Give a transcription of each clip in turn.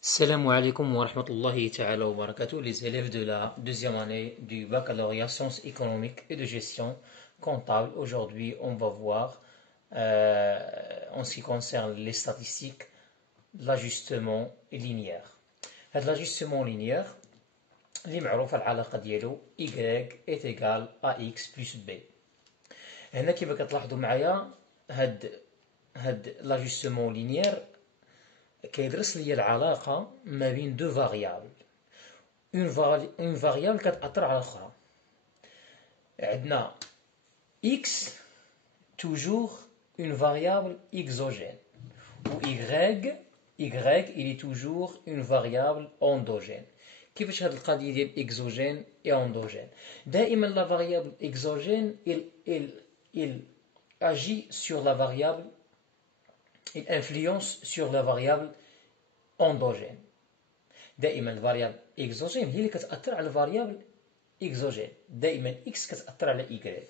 Salam alaikum wa rahmatullahi ta'ala wa barakatuh, les élèves de la deuxième année du baccalauréat sciences économiques et de gestion comptable. Aujourd'hui, on va voir, en ce qui concerne les statistiques, l'ajustement linéaire. L'ajustement linéaire, اللي معروف العلاقة ديالو y est égal à x plus b. هنا كيف كتلاحظوا معايا هاد l'ajustement linéaire كيدرس لي العلاقة ما بين دو فاريابل. اون فاريابل كتأثر على الأخرى. عندنا x توجور اون فاريابل exogène و y il est toujours une variable endogène. كيفاش هاد القضية ديال exogène et endogène؟ دائما la variable exogène il agit sur la variable, il influence sur la variable endogène. دائما الفاريابل اكزوجين هي اللي كتأثر على الفاريابل اكزوجين. دائما اكس كتأثر على ايكغيك.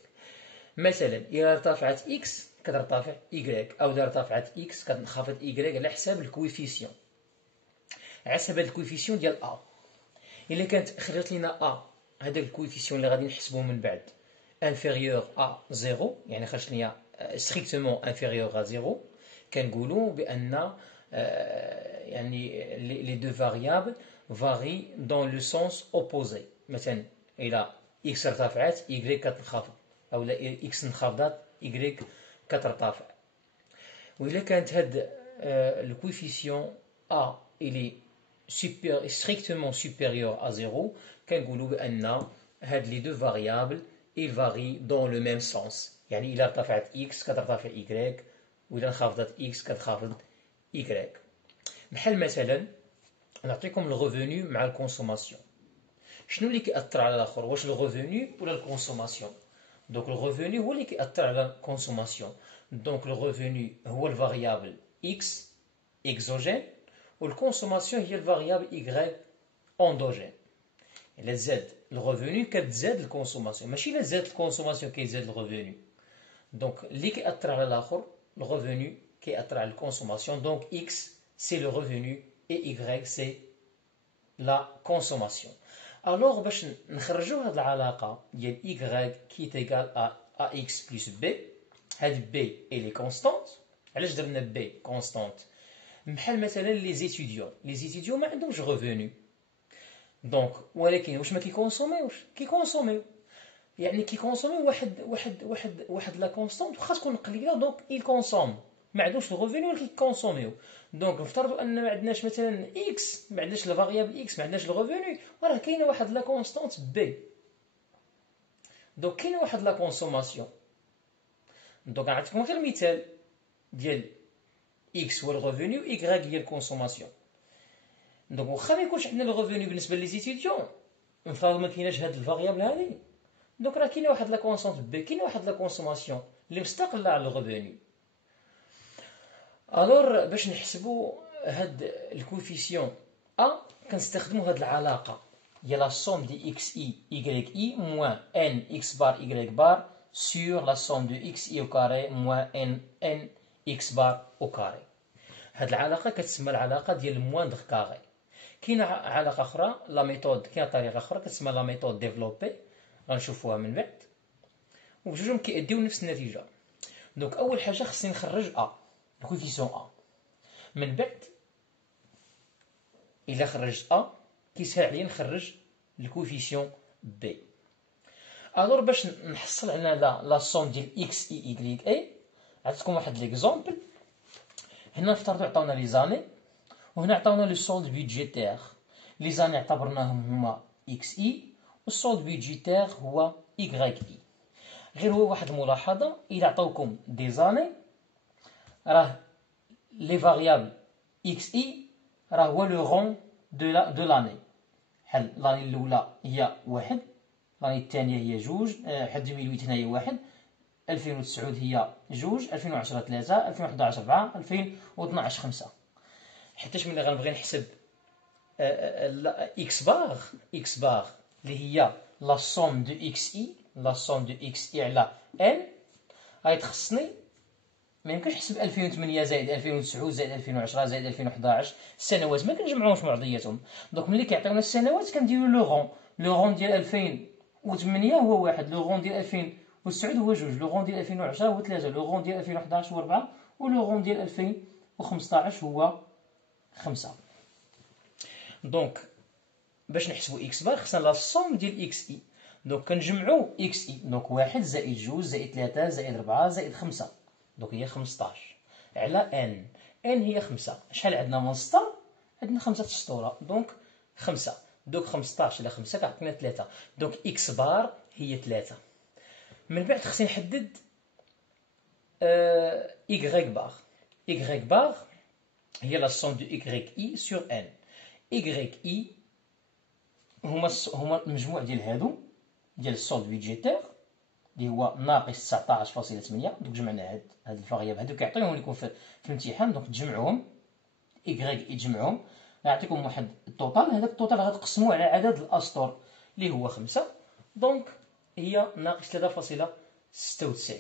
مثلا إذا ارتفعت اكس كترتفع ايكغيك، أو إذا ارتفعت اكس كتنخفض ايكغيك على حساب الكويفيسيون، على حساب هاد الكويفيسيون ديال ا. إلا كانت خرجت لينا ا، هذاك الكويفيسيون اللي غادي نحسبوه من بعد انفيريور ا زيرو، يعني خرجت ليا ستريكتومون انفيريور ا زيرو، كنقولوا بأن يعني les deux variables varient dans le sens opposé. مثلا إلى x ارتفعت y كتنخفض، أو لا x انخفضت y كترتفع. وإلا كانت هاد الكويفيسيون a il est strictement supérieur à 0، كنقولوا بأن هاد les deux variables ils varient dans le même sens. يعني إلا ارتفعت x كترتفع y، وإلا انخفضت x كتخفض y. بحال مثلا نعطيكم الغوفوني مع الكونسوماسيون. شنو اللي كيأثر على الاخر؟ واش الغوفوني ولا الكونسوماسيون؟ دونك الغوفوني هو اللي كيأثر على الكونسوماسيون. دونك الغوفوني هو الفاريابل اكس اكزوجين، والكونسوماسيون هي الفاريابل y اندوجين. الا زاد الغوفوني كتزاد الكونسوماسيون، ماشي الا زاد الكونسوماسيون كيزاد الغوفوني. دونك اللي كيأثر على الاخر الغوفوني كيأثر على الكونسوماسيون. دونك x c'est le revenu et y c'est la consommation. Alors باش نخرجوا هاد العلاقة ديال y qui est égal à ax plus b، هاد b elle est constante. علاش درنا b constante؟ بحال مثلا les étudiants ما عندهمش revenu، دونك ولكن واش ما كيكونسوميوش؟ كيكونسوميو، يعني كيكونسوميو واحد لا كونستانت واخا تكون قليله. دونك il consomme، ما عندوش الغوفوني ولكن كيكونسوميو. دونك نفترضوا ان ما عندناش مثلا اكس، ما عندناش الفاريابل اكس، ما عندناش الغوفوني، وراه كاينه واحد لا كونستانت بي. دونك كاينه واحد لا كونسوماسيون. دونك نعطيكم غير مثال ديال اكس هو الغوفوني و ايكغيك هي الكونسوماسيون. دونك واخا ما يكونش عندنا الغوفوني بالنسبه لي زيتيديون، نفترض ما كايناش هاد الفاريابل هادي، دونك راه كاينه واحد لا كونستانت بي، كاينه واحد لا كونسوماسيون اللي مستقله على الغوفوني. الور باش نحسبوا هاد الكوفيسيون ا كنستخدموا هاد العلاقه هي لا somme دي x i y i moins n x bar y bar sur la somme de x i au carré moins n x bar au carré. هاد العلاقه كتسمى العلاقه ديال المواندغ كاري. كاينه علاقه اخرى لا ميثود، كاينه طريقه اخرى كتسمى لا ميثود ديفلوبي، غنشوفوها من بعد، وبجوجهم كيأديو نفس النتيجه. دونك اول حاجه خصني نخرج ا، الكوفيسيون ا. من بعد الا خرجت ا كيسهل عليا نخرج الكوفيسيون بي. الور باش نحصل على لا سوم ديال اكس اي y اي، عطيتكم واحد ليكزومبل. هنا نفترضوا عطاونا لي زاني، وهنا عطاونا لو سولد بيدجيتير. لي زاني اعتبرناهم هما اكس اي، والسولد بيدجيتير هو y اي. غير هو واحد الملاحظه، الا عطاوكم دي زاني راه لي فاريابل اكس اي راه هو لو رون دو لاني. بحال لاني الاولى هي واحد، لاني الثانيه هي جوج، حد 2008 هنا هي واحد، 2009 هي جوج، 2010 3، 2011 4، 2012 5. حيتاش ملي غنبغي نحسب اكس بار اللي هي لا سوم دو اكس اي، لا سوم دو اكس اي على ان، غيتخصني ما يمكنش نحسب 2008 زائد 2009 زائد 2010 زائد 2011 السنوات ما كنجمعوش بعضياتهم. دونك ملي كيعطيونا السنوات كنديرو لو غون ديال 2008 هو واحد، لو غون ديال 2009 هو جوج، لو غون ديال 2010 هو 3، لو غون ديال 2011 هو 4، ولو غون ديال 2015 هو 5. دونك باش نحسبوا اكس بار خصنا لا سوم ديال اكس اي. دونك كنجمعوا اكس اي، دونك 1 زائد 2 زائد 3 زائد 4 زائد 5، دونك هي 15 على ان. ان هي 5. شحال عندنا من سطر؟ عندنا 5 سطور، دونك 5. دونك 15 على 5 كيعطينا 3. دونك اكس بار هي 3. من بعد خصني نحدد ايكغيك بار. ايكغيك بار هي لا سوم دو ايكغيك اي سور ان. ايكغيك اي هما المجموع ديال هادو ديال السولد بيدجيتير اللي هو ناقص 19.8. دونك جمعنا هاد الفاريابل هادو كيعطيوهم لكم في الامتحان. دونك تجمعوهم ايكغيك اي تجمعوهم يعطيكم واحد التوتال. هذاك التوتال غتقسموه على عدد الاسطر اللي هو 5. دونك هي ناقص 3.96.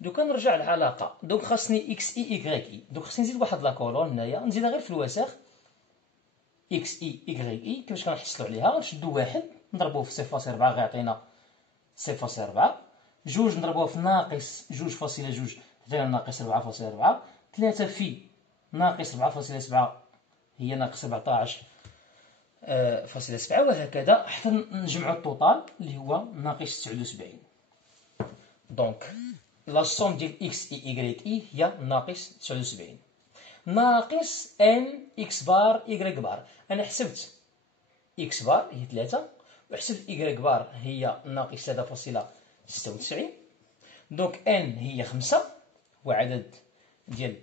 دوكا نرجع للعلاقه. دونك خاصني اكس اي ايكغيك اي. دونك خاصني نزيد واحد لاكولون هنايا، نزيدها غير في الوساخ. اكس اي ايكغيك اي كيفاش كنحصلوا عليها؟ غنشدو واحد نضربوه في 0.4 غيعطينا 0.4. جوج نضربوه في ناقص 2.2 عطينا ناقص 4.4. 3 في ناقص 4.7 هي ناقص 14.7، وهكذا حتى نجمعوا التوتال اللي هو ناقص 79. دونك لا سوم ديال اكس اي ايكغيك اي هي ناقص 79 ناقص ان اكس بار ايكغيك بار. انا حسبت اكس بار هي 3 وحسبت ايكغيك بار هي ناقص 3.96. دونك ان هي 5 وعدد ديال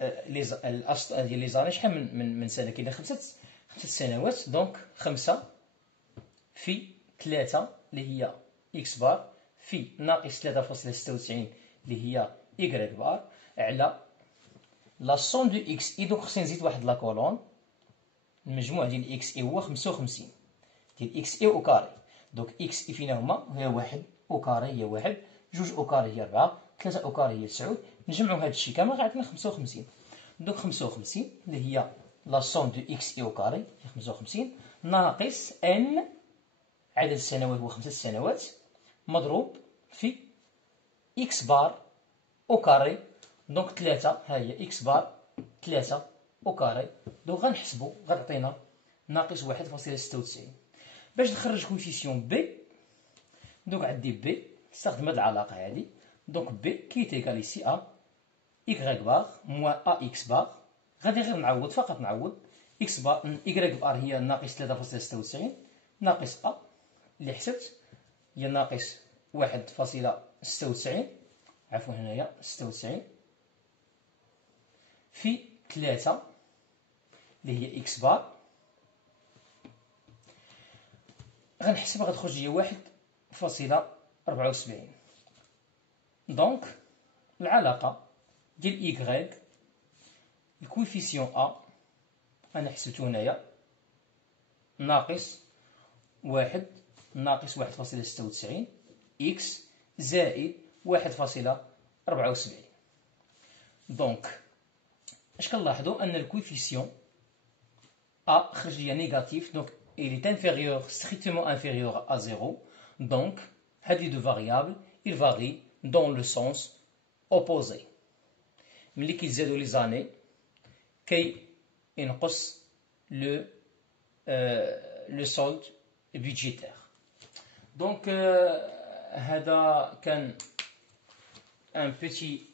الاصل ديال لي زاني. شحال من سنه كاين؟ 5 سنوات. دونك 5 في 3 اللي هي اكس بار في ناقص 3.96 اللي هي ايكغيك بار على لا سوم دو اكس اي. دونك خصني نزيد واحد لاكولون. المجموع ديال اكس اي هو 55 ديال اكس اي او كاري. دونك اكس اي فينا هما هي 1 او كاري هي 1، 2 او كاري هي 4، 3 او كاري هي 9. نجمعوا هذا الشيء كامل غيعطينا 55. دونك 55 اللي هي لا سوم دو اكس اي او كاري هي 55 ناقص ان عدد السنوات هو 5 سنوات مضروب في اكس بار او كاري. دونك 3 ها هي اكس بار 3 او كاري. دونك غنحسبوا غتعطينا ناقص 1.96. باش نخرج كوفيسيون بي، دونك عندي بي نستخدم هاد العلاقه هادي. دونك بي كي تيكالي سي ا ايكغيك بار موان ا اكس بار. غادي غير نعوض، فقط نعوض. اكس بار ايكغيك بار هي ناقص 3.96 ناقص ا اللي حسبت هي ناقص 1.96، عفوا هنايا 96 في 3 اللي هي اكس بار. غنحسب غتخرج لي 1.74. دونك العلاقه ديال ايكغيك الكويفيسيون ا انا حسبته هنايا ناقص 1 ناقص 1.96 اكس زائد 1.74. دونك اش كنلاحظوا؟ ان الكويفيسيون ا خرج ليا نيجاتيف. دونك il est inférieur, strictement inférieur à 0. Donc هاد لي دو فاريابل il varie dans le sens opposé. ملي كيتزادوا لي زاني كينقص لو solde budgétaire. دونك هذا كان ان بيتي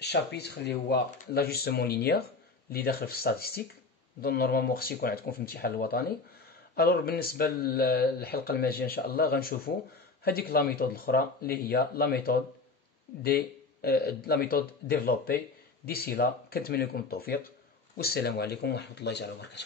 شابيتر اللي هو لاجستمون لينيير اللي داخل في الستاتستيك. دون نورمالمون خصو يكون عندكم في الامتحان الوطني. الوغ بالنسبه للحلقه الماجيه ان شاء الله غنشوفوا هذيك لا ميثود الاخرى اللي هي لا ميثود ديفلوبي. ديسي لا كنتمنى لكم التوفيق والسلام عليكم ورحمه الله تعالى وبركاته.